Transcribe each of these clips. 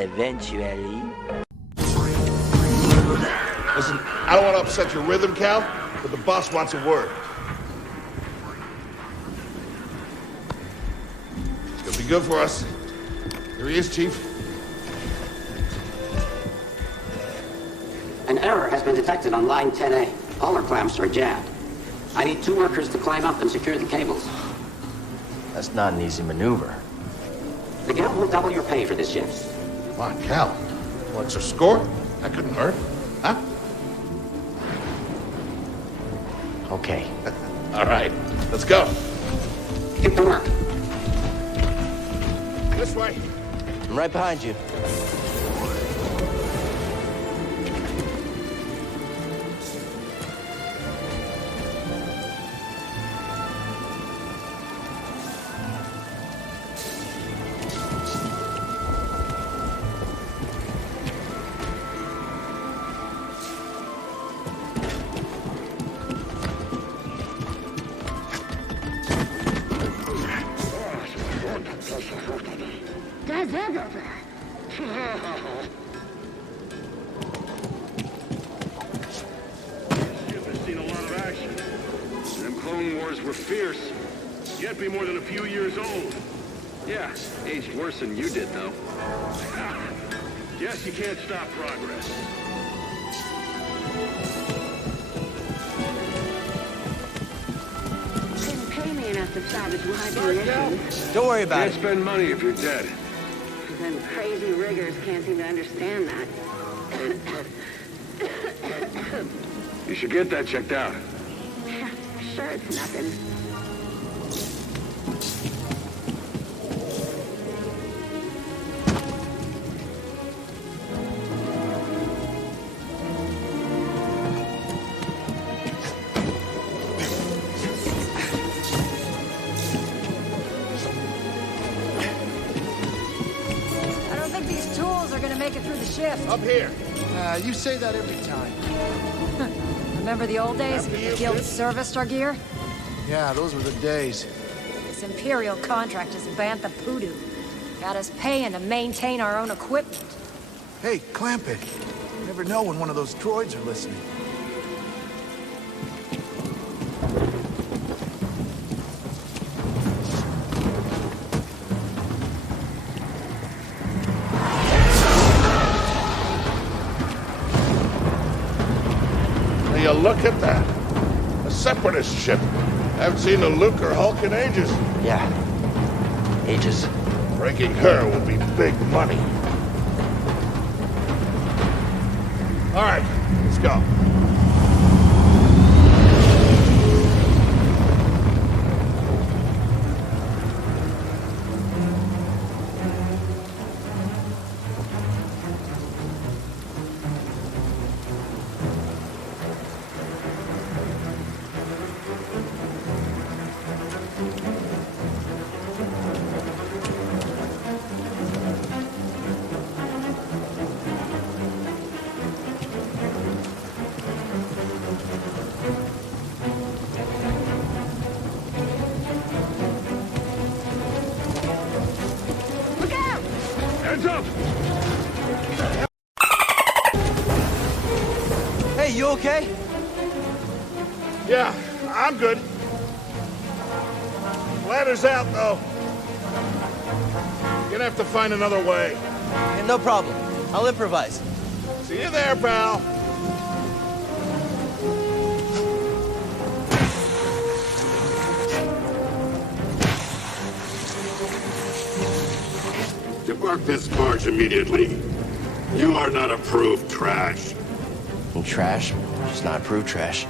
eventually. Listen, I don't want to upset your rhythm, Cal, but the boss wants a word. It's gonna be good for us. Here he is, Chief. An error has been detected on line 10A. All our clamps are jammed. I need 2 workers to climb up and secure the cables. That's not an easy maneuver. The guild will double your pay for this shift. Come on, Cal. What's our score? That couldn't hurt. Huh? Okay. All right, let's go. Get to work. This way. I'm right behind you. Were fierce, yet be more than a few years old. Yeah, aged worse than you did, though. Guess you can't stop progress. Didn't pay me enough to salvage what I do. Don't worry about Can't spend money if you're dead. Them crazy riggers can't seem to understand that. You should get that checked out. Sure, it's nothing. I don't think these tools are gonna make it through the shift. Up here. You say that every time. Remember the old days? After you, The guild kid. serviced our gear? Yeah, those were the days. This Imperial contract is Bantha Poodoo. Got us paying to maintain our own equipment. Hey, clamp it. You never know when one of those droids are listening. Will you look at that? A separatist ship. Haven't seen a Luke or Hulk in ages. Yeah. Ages. Breaking her will be big money. All right, let's go. Hands up! Hey, you okay? Yeah, I'm good. Ladder's out, though. Gonna have to find another way. Hey, no problem. I'll improvise. See you there, pal. Depart this barge immediately. You are not approved trash. And trash? Just not approved trash.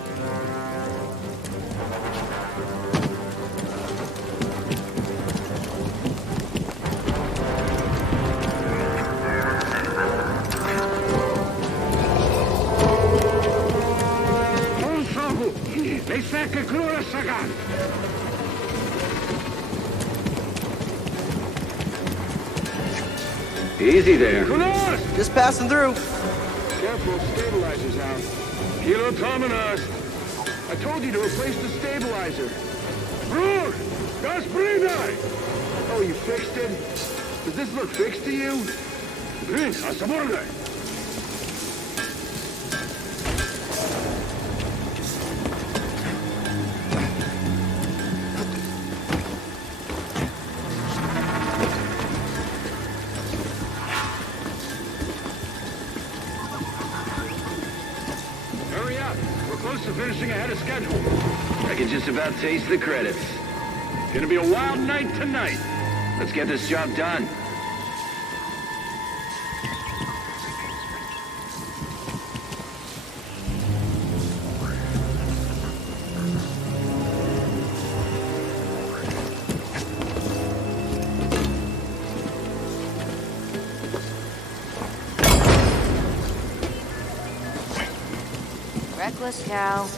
Easy there. Just passing through. Careful, stabilizer's out. Kilo Tominos. I told you to replace the stabilizer. Brr! Das Brina! Oh, you fixed it? Does this look fixed to you? Hasta border. Hurry up. We're close to finishing ahead of schedule. I can just about taste the credits. Gonna be a wild night tonight. Let's get this job done. Reckless cow.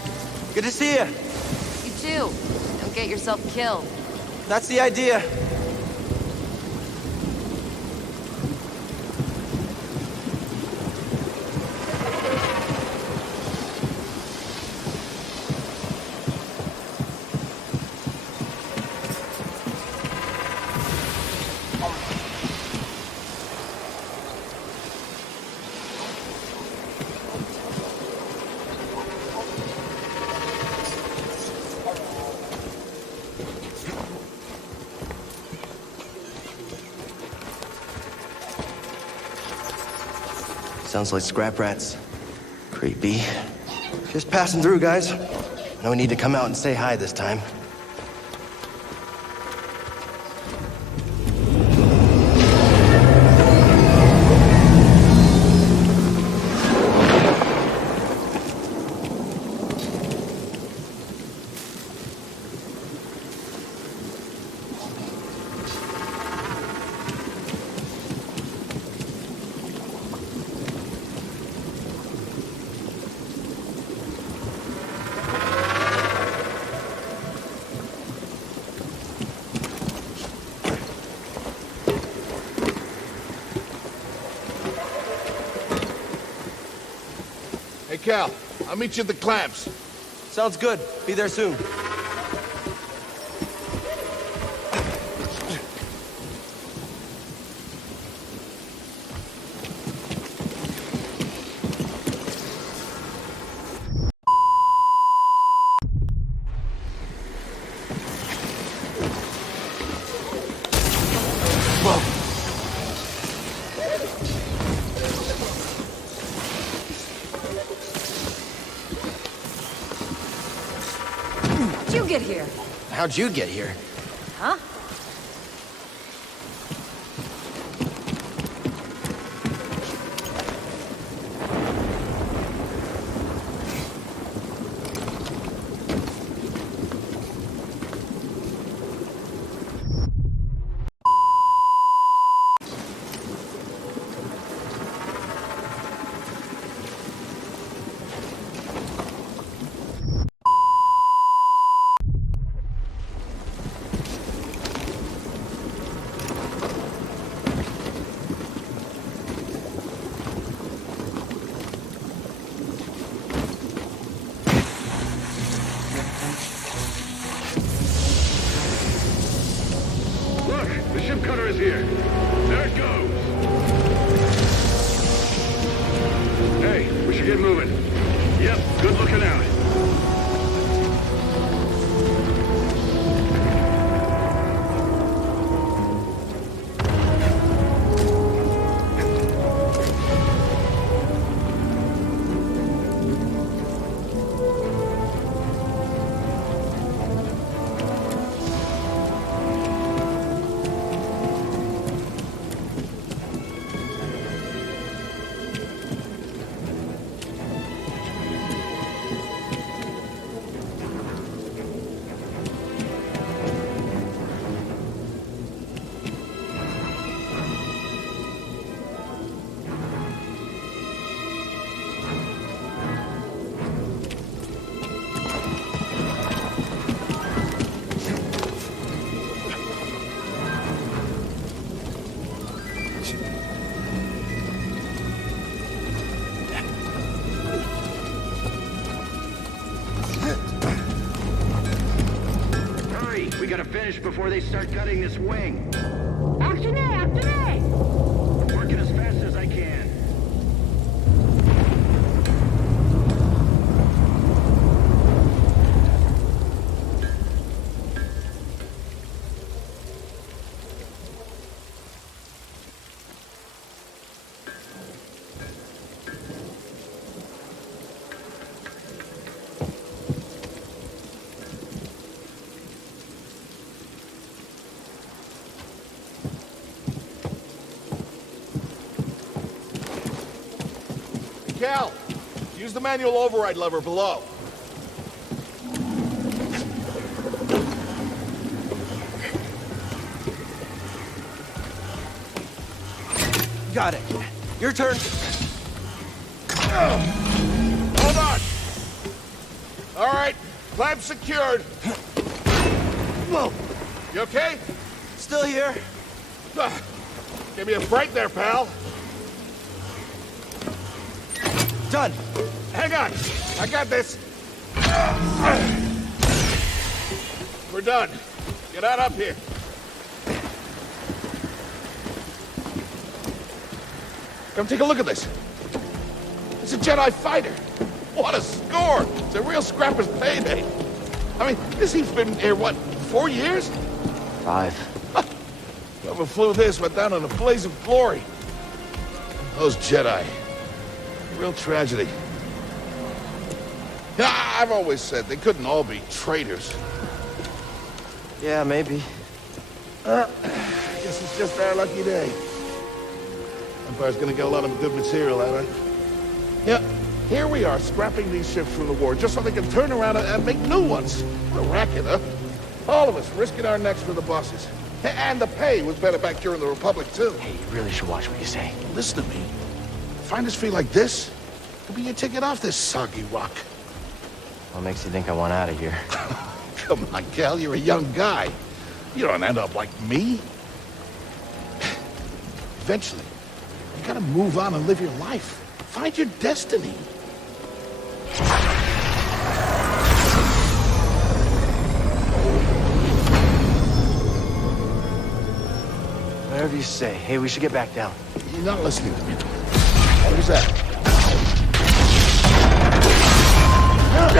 Good to see you. You too. Don't get yourself killed. That's the idea. Sounds like scrap rats. Creepy. Just passing through, guys. No need to come out and say hi this time. Hey, Cal, I'll meet you at the clamps. Sounds good. Be there soon. How'd you get here? How'd you get here? Huh? Look, the ship cutter is here. There it goes. Hey, we should get moving. Yep, good looking out. We gotta finish before they start cutting this wing. Actionné, actionné! Working as fast as I Use the manual override lever below. Got it. Your turn. Hold on. All right, clamp secured. Whoa, You okay? still here. Give me a break there, pal. Done. Hang on. I got this. We're done. Get out up here. Come take a look at this. It's a Jedi fighter. What a score! It's a real scrapper's payday. I mean, this he's been here, what, 4 years? 5. Whoever flew this went down in a blaze of glory. Those Jedi. Real tragedy. Yeah, I've always said they couldn't all be traitors. Yeah, maybe. I guess it's just our lucky day. Empire's gonna get a lot of good material out of it. Yeah, here we are, scrapping these ships from the war, just so they can turn around and make new ones. What a racket, huh? All of us risking our necks for the bosses. And the pay was better back during the Republic, too. Hey, you really should watch what you say. Listen to me. Find us free like this, could be your ticket off this soggy rock. What makes you think I want out of here? Come on, Cal, you're a young guy. You don't end up like me. Eventually, you gotta move on and live your life. Find your destiny. Whatever you say. Hey, we should get back down. You're not listening to me. What is that? Help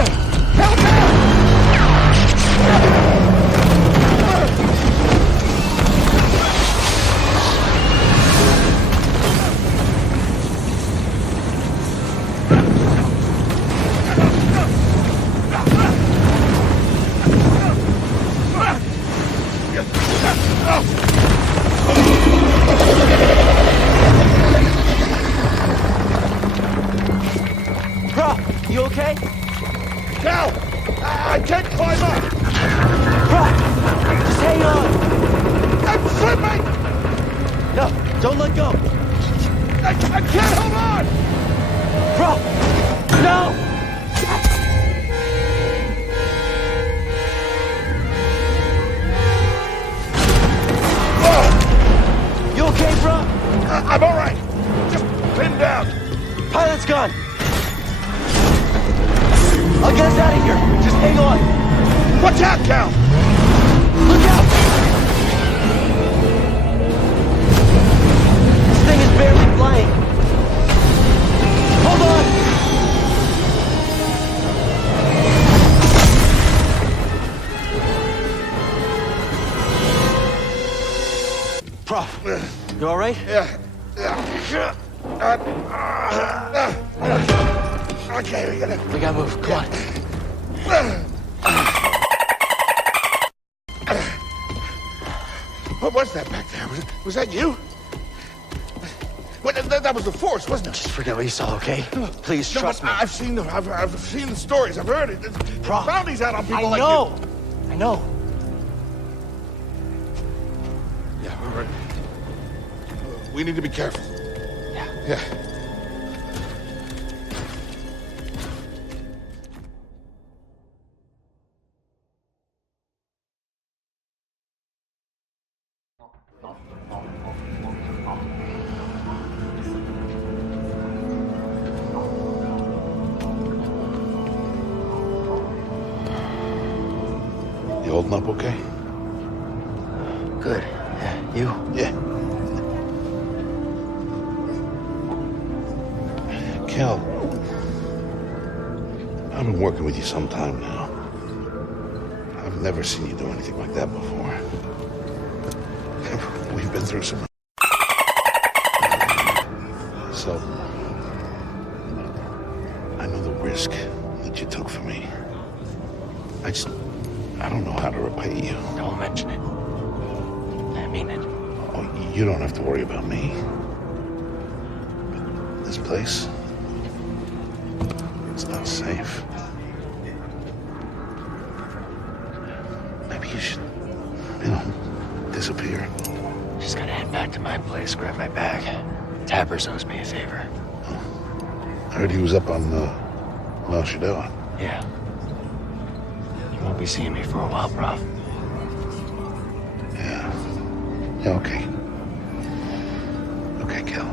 Bro, you okay? Cal! I can't climb up! Bro, just hang on. I'm slipping! No, don't let go. I can't hold on! Bro, no! You okay, bro? I'm all right. Just pinned down. Pilot's gone. I'll get us out of here. Just hang on. Watch out, Cal! Look out! This thing is barely flying. Hold on! Prof, you all right? Yeah. Okay, we gotta move. Come on. What was that back there? Was that you? Well, that was the Force, wasn't it? Just forget what you saw, okay? Please No, trust but me. I've seen the stories. I've heard it. Prof, Bounties out on people I like know. you. I know. Yeah, we're right. We need to be careful. Yeah. Yeah. You holding up okay? Good. Yeah, you? Yeah. Cal, I've been working with you some time now. I've never seen you do anything like that before. We've been through some... So, I know the risk that you took for me. I don't know how to repay you. Don't mention it. I mean it. Oh, you don't have to worry about me. This place, It's not safe. Maybe you should, disappear. Just gotta head back to my place, grab my bag. Tappers owes me a favor. I heard he was up on, Mount Shadow. Yeah. You won't be seeing me for a while, Prof. Yeah, okay. Okay, Cal.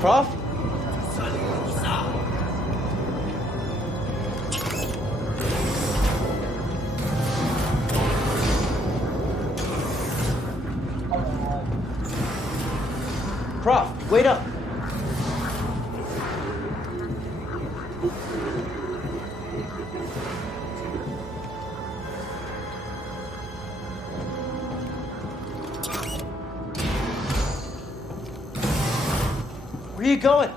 Prof? Prof, wait up. Where are you going?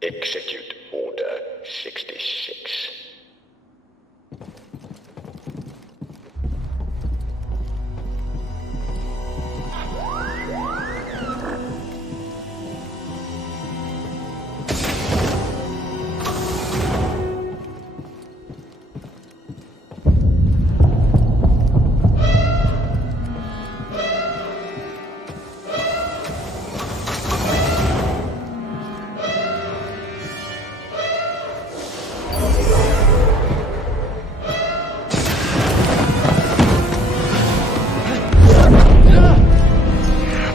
Execute Order 66.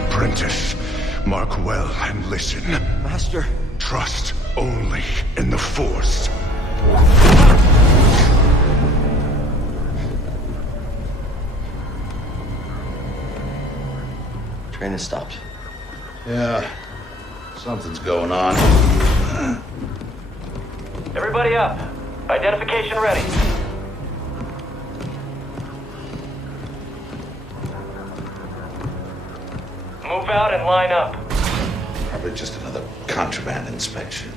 Apprentice, mark well and listen. Master. Trust only in the Force. Train has stopped. Yeah, something's going on. Everybody up. Identification ready. Move out and line up. Probably just another contraband inspection.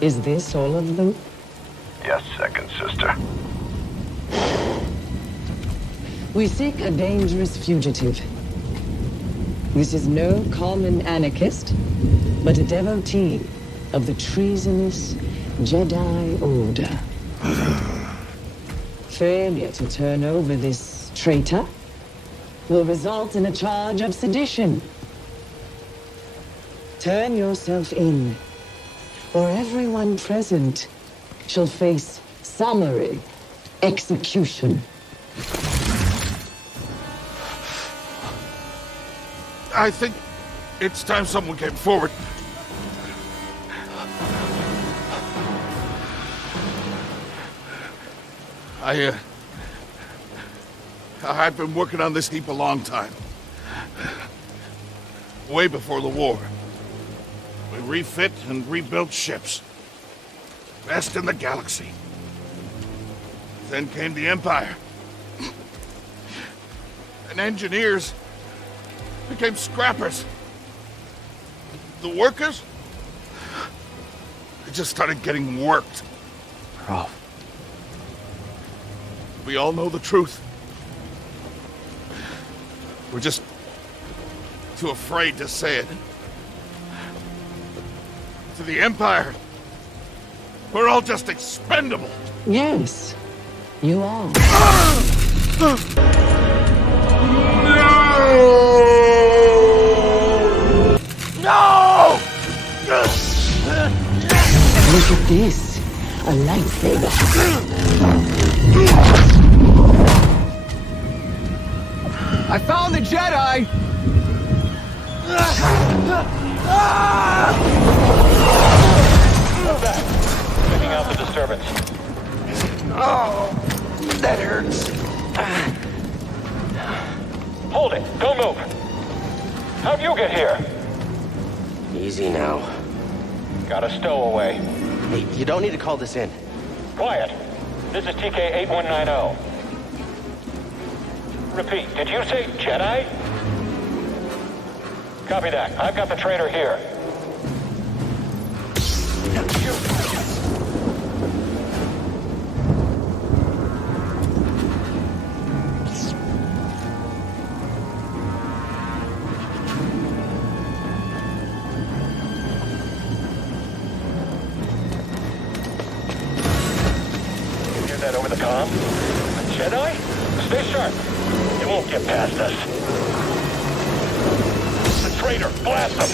Is this all of them? Yes, second sister. We seek a dangerous fugitive. This is no common anarchist, but a devotee of the treasonous Jedi Order. Failure to turn over this traitor will result in a charge of sedition. Turn yourself in, or everyone present shall face summary execution. I think it's time someone came forward. I've been working on this heap a long time. way before the war. We refit and rebuilt ships. Best in the galaxy. Then came the Empire. And engineers became scrappers. The workers, they just started getting worked. Rolf. We all know the truth. We're just too afraid to say it. To the Empire, we're all just expendable. Yes, you are. No! Look at this. A lightsaber. I found the Jedi! Move back. Checking out the disturbance. Oh, that hurts. Hold it. Don't move. How'd you get here? Easy now. Got a stowaway. Hey, you don't need to call this in. Quiet. This is TK-8190. Repeat, did you say Jedi? Copy that. I've got the traitor here. You hear that over the comm? A Jedi? Stay sharp. It won't get past us. The traitor! Blast him!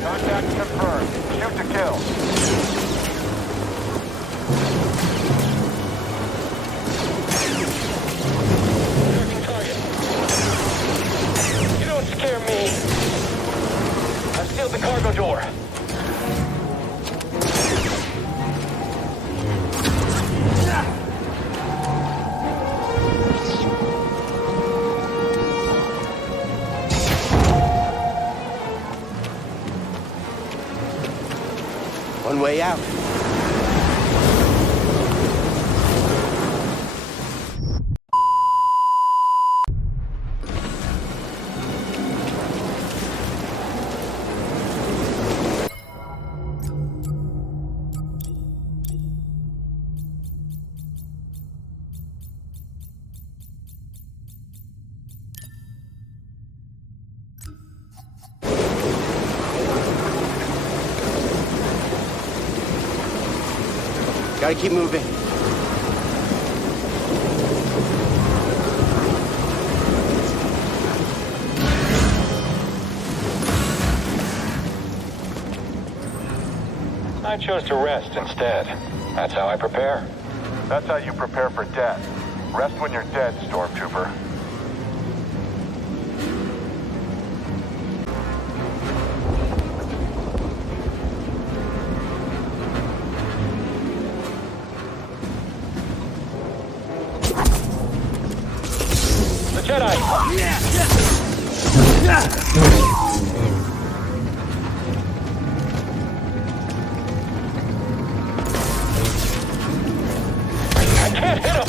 Contact confirmed. Shoot to kill. Marking target. You don't scare me. I've sealed the cargo door. One way out. Gotta keep moving. I chose to rest instead. That's how I prepare. That's how you prepare for death. Rest when you're dead, Stormtrooper. The Jedi! I can't hit him!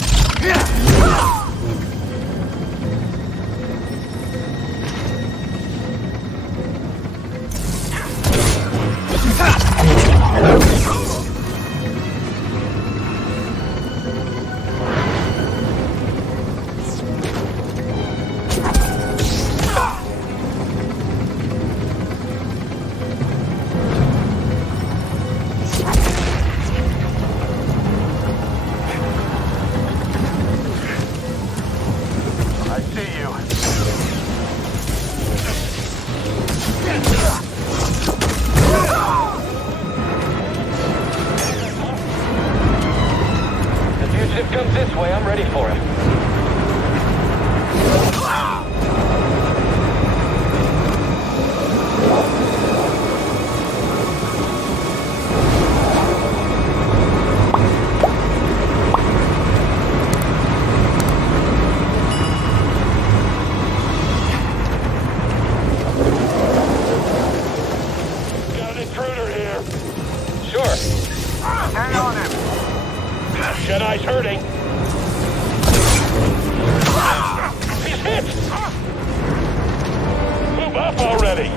ready.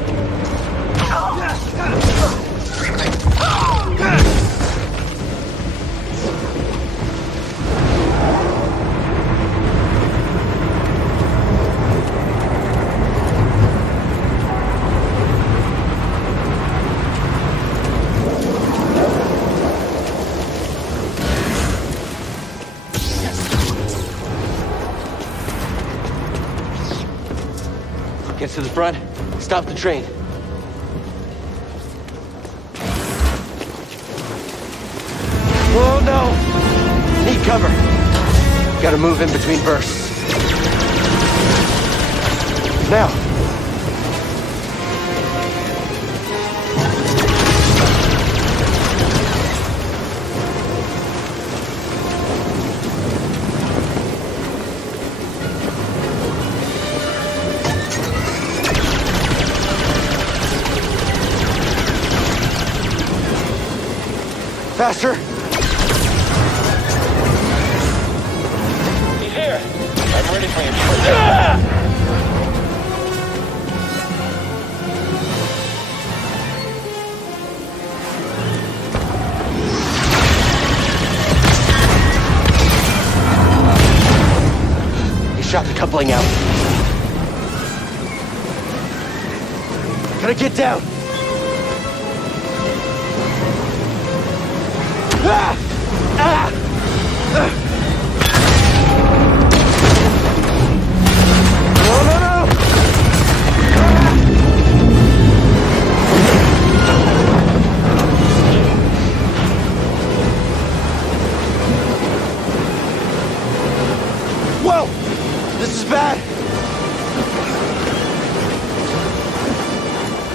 Get to the front, stop the train. Oh no! Need cover. Gotta move in between bursts. Now! Faster! He's here. I'm ready for you. He shot the coupling out. Gotta get down! Ah! Ah! No, no, no! Whoa! This is bad!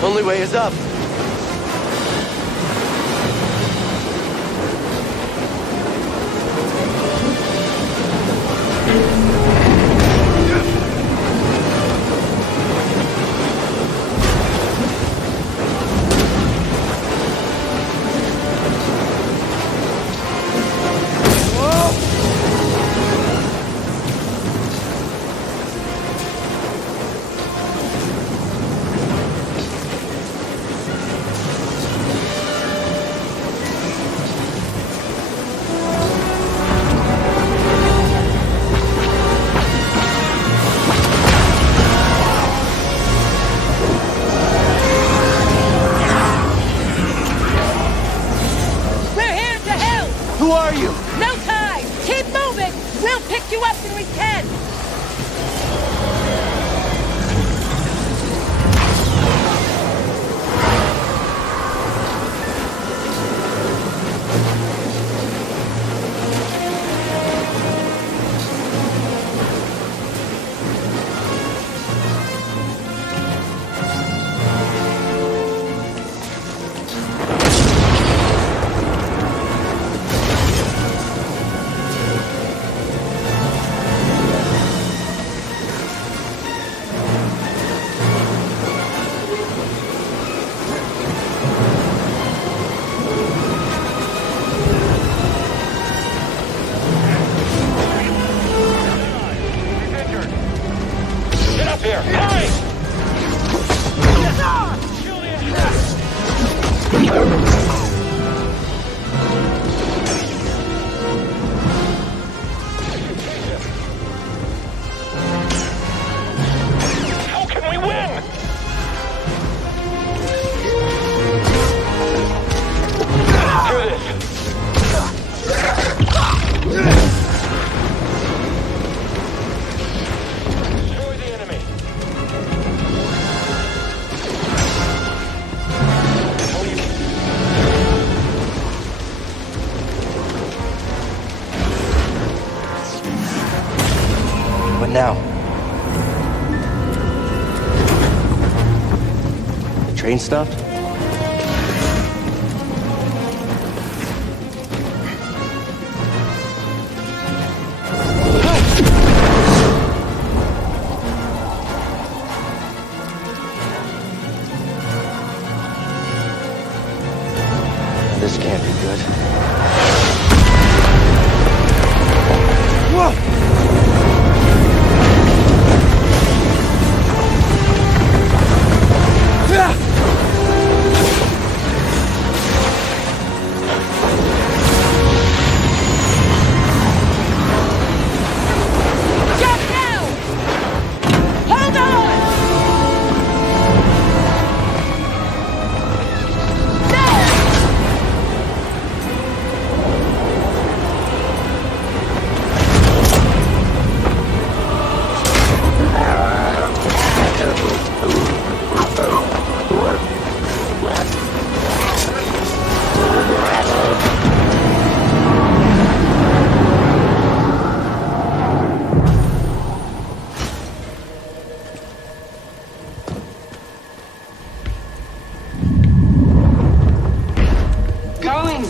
Only way is up. Who are you? No time! Keep moving! We'll pick you up when we can! Here, hurry! How can we win? Do this. Destroy the enemy. What now? The train stopped? This can't be good. Whoa!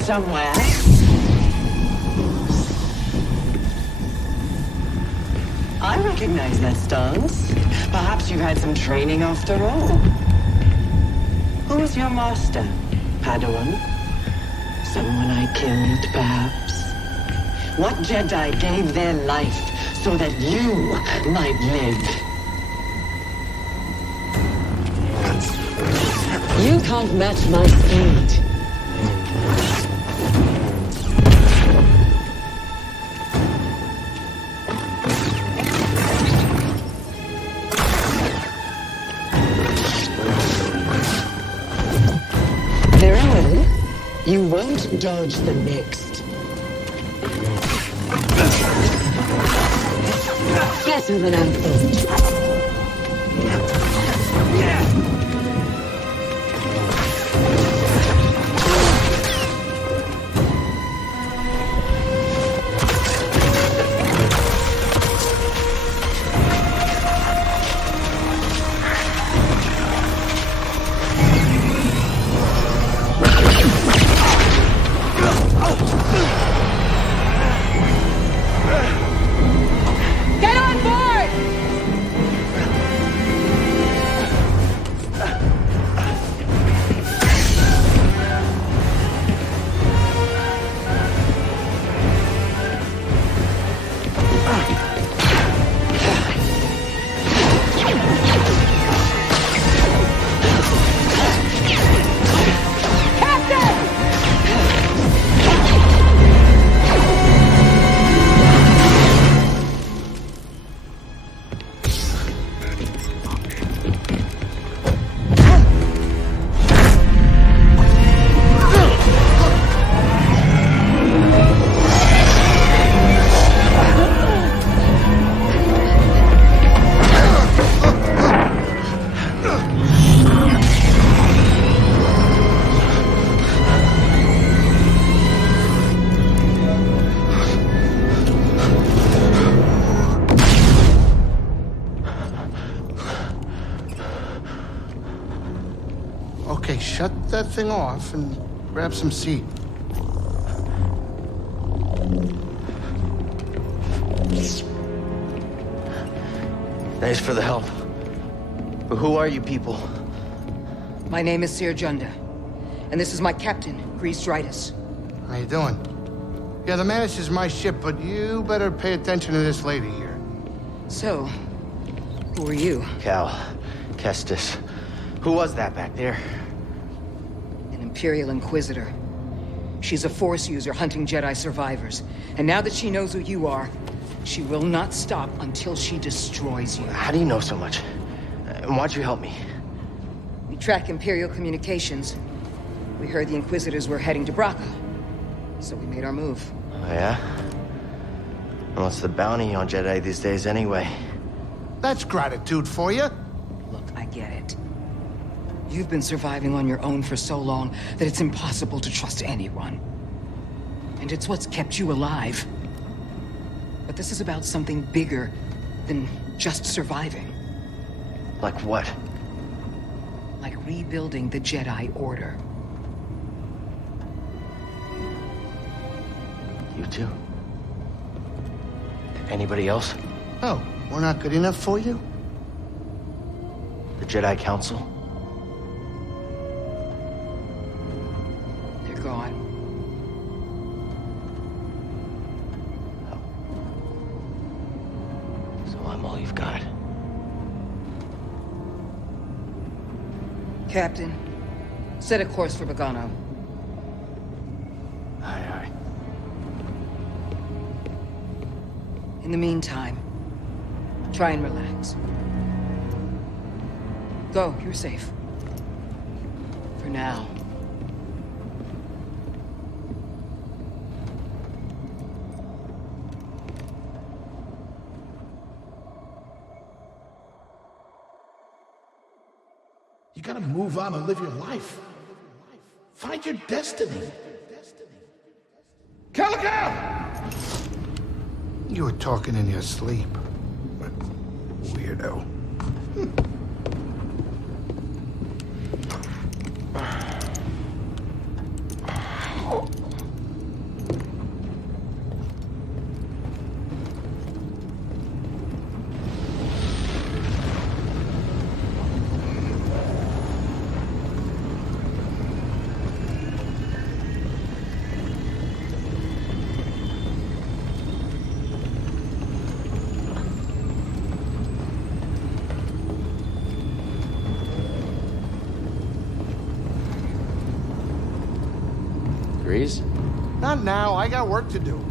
somewhere. I recognize that stance. Perhaps you've had some training after all. Who is your master, Padawan? Someone I killed, perhaps? What Jedi gave their life so that you might live? You can't match my speed. Very well. You won't dodge the next. Better than I thought. Get on board! Okay, shut that thing off and grab some seat. Thanks for the help. But who are you people? My name is Seer Junda, and this is my captain, Grease Dritus. How you doing? Yeah, the Mantis is my ship, but you better pay attention to this lady here. So, who are you? Cal. Kestis. Who was that back there? An Imperial Inquisitor. She's a Force user hunting Jedi survivors. And now that she knows who you are, she will not stop until she destroys you. How do you know so much? And why'd you help me? We track Imperial communications. We heard the Inquisitors were heading to Braca. So we made our move. Oh, yeah? And what's the bounty on Jedi these days anyway? That's gratitude for you. Look, I get it. You've been surviving on your own for so long that it's impossible to trust anyone. And it's what's kept you alive. But this is about something bigger than just surviving. Like what? Like rebuilding the Jedi Order. You two? Anybody else? Oh, we're not good enough for you? The Jedi Council? They're gone. So I'm all you've got. Captain, set a course for Bogano. Aye, aye. In the meantime, try and relax. Go, you're safe. For now. You gotta move on and live your life. Find your destiny. Calico! You were talking in your sleep. Weirdo. agrees. Not now. I got work to do.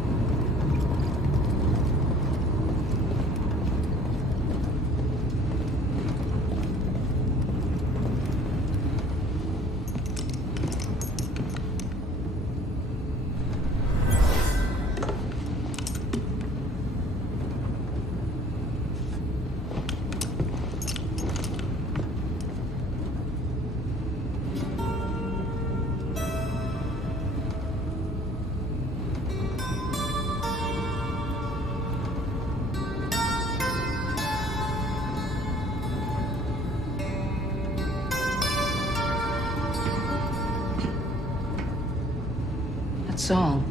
That's all.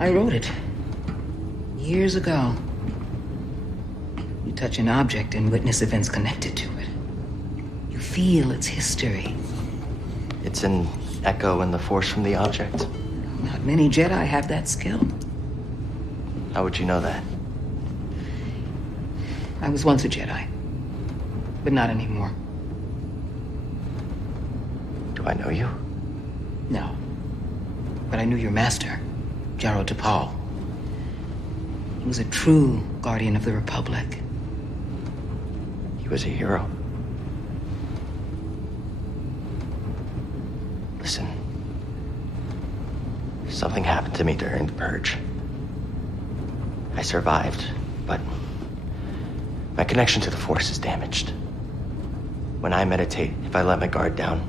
I wrote it. Years ago. You touch an object and witness events connected to it. You feel its history. It's an echo in the force from the object. Not many Jedi have that skill. How would you know that? I was once a Jedi, but not anymore. Do I know you? No. But I knew your master, Jaro Tapal. He was a true guardian of the Republic. He was a hero. Listen. Something happened to me during the Purge. I survived, but my connection to the Force is damaged. When I meditate, if I let my guard down,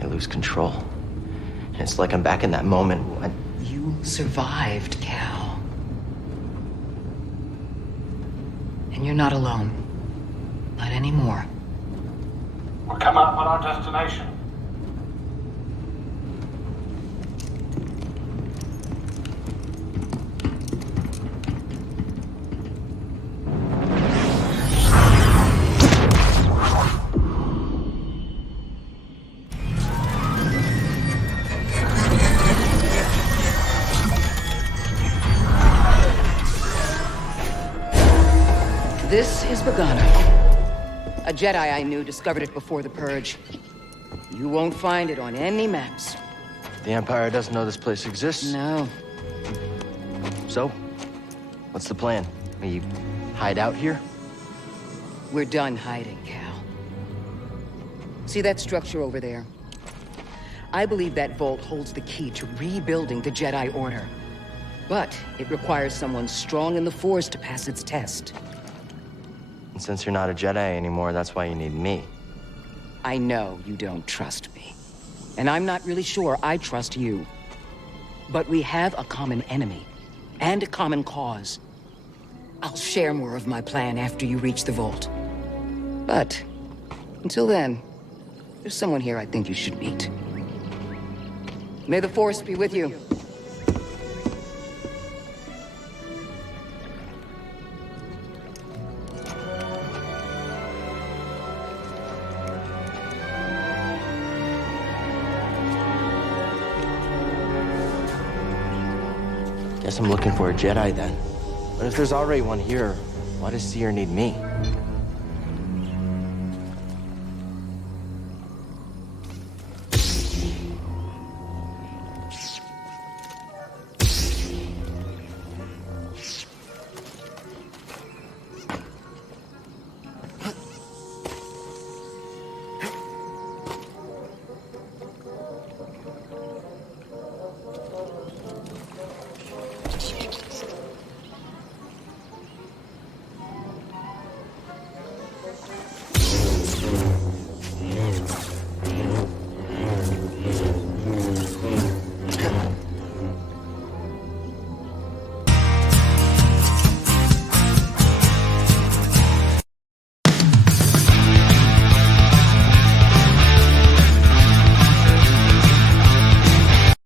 I lose control. And it's like I'm back in that moment when... You survived, Cal. And you're not alone. Not anymore. We're coming up on our destination. This is Bogano. A Jedi I knew discovered it before the Purge. You won't find it on any maps. The Empire doesn't know this place exists. No. So, what's the plan? We hide out here? We're done hiding, Cal. See that structure over there? I believe that vault holds the key to rebuilding the Jedi Order. But it requires someone strong in the Force to pass its test. And since you're not a Jedi anymore, that's why you need me. I know you don't trust me. And I'm not really sure I trust you. But we have a common enemy. And a common cause. I'll share more of my plan after you reach the vault. But, until then, there's someone here I think you should meet. May the Force be with you. Guess I'm looking for a Jedi then. But if there's already one here, why does Seer need me?